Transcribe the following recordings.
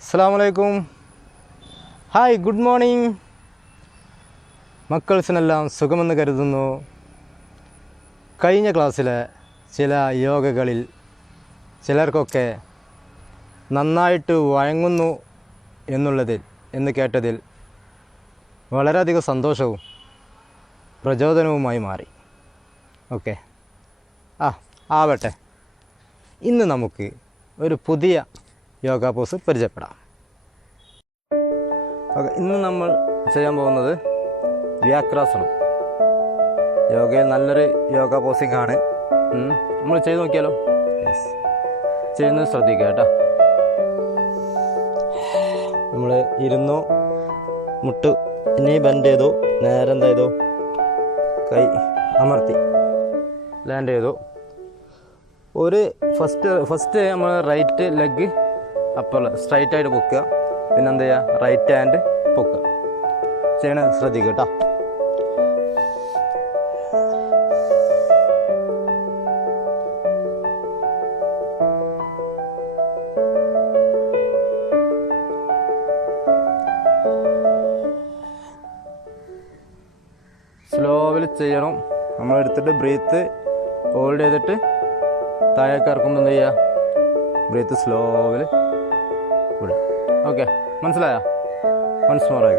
അസ്സലാമലൈക്കും. Hi, good morning. മക്കൾസിനെല്ലാം സുഖമെന്ന് കരുതുന്നു. കഴിഞ്ഞ ക്ലാസ്സിലെ ചില യോഗകളിൽ ചിലർക്കൊക്കെ നന്നായിട്ട് വഴങ്ങുന്നു എന്ന് കേട്ടതിൽ വളരെയധികം സന്തോഷവും പ്രചോദനവുമായി മാറി. ഓക്കെ, ആവട്ടെ. ഇന്ന് നമുക്ക് ഒരു പുതിയ യോഗ പോസ് പരിചയപ്പെടാം. ഓക്കെ, ഇന്ന് നമ്മൾ ചെയ്യാൻ പോകുന്നത് വ്യാക്രാസനം. യോഗയിൽ നല്ലൊരു യോഗ പോസിംഗ് ആണ്. നമ്മൾ ചെയ്ത് നോക്കിയാലോ? ചെയ്യുന്നത് ശ്രദ്ധിക്കുക കേട്ടോ. നമ്മൾ ഇരുന്നു, മുട്ട് ഇനി ബെൻഡ് ചെയ്തു, നേരെ എന്താ ചെയ്തു, കൈ അമർത്തി ലാൻഡ് ചെയ്തു. ഒരു ഫസ്റ്റ് നമ്മൾ റൈറ്റ് ലെഗ് അപ്പോൾ സ്ട്രൈറ്റ് ആയിട്ട് പൊക്കുക. പിന്നെ എന്താ ചെയ്യുക, റൈറ്റ് ഹാൻഡ് പൊക്കുക. ചെയ്യണ ശ്രദ്ധിക്കുക കേട്ടോ. സ്ലോവിൽ ചെയ്യണം. നമ്മൾ എടുത്തിട്ട് ബ്രീത്ത് ഹോൾഡ് ചെയ്തിട്ട് താഴേക്ക് ഇറക്കുമ്പോൾ എന്ത് ചെയ്യുക, ബ്രീത്ത് സ്ലോവിൽ വിടുക. ഓക്കെ, മനസ്സിലായോ? വൺസ് മോർ ആയി.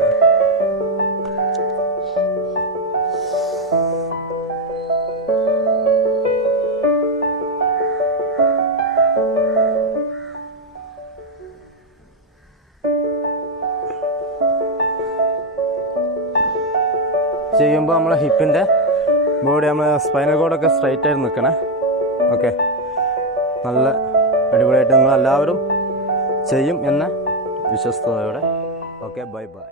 ചെയ്യുമ്പോൾ നമ്മളെ ഹിപ്പിൻ്റെ ബോഡി, നമ്മൾ സ്പൈനൽ കോഡൊക്കെ സ്ട്രൈറ്റ് ആയിട്ട് നിൽക്കണേ. ഓക്കെ, നല്ല അടിപൊളിയായിട്ട് നിങ്ങളെല്ലാവരും ചെയ്യും എന്ന വിശ്വസ്തയോടെ. Okay, bye bye.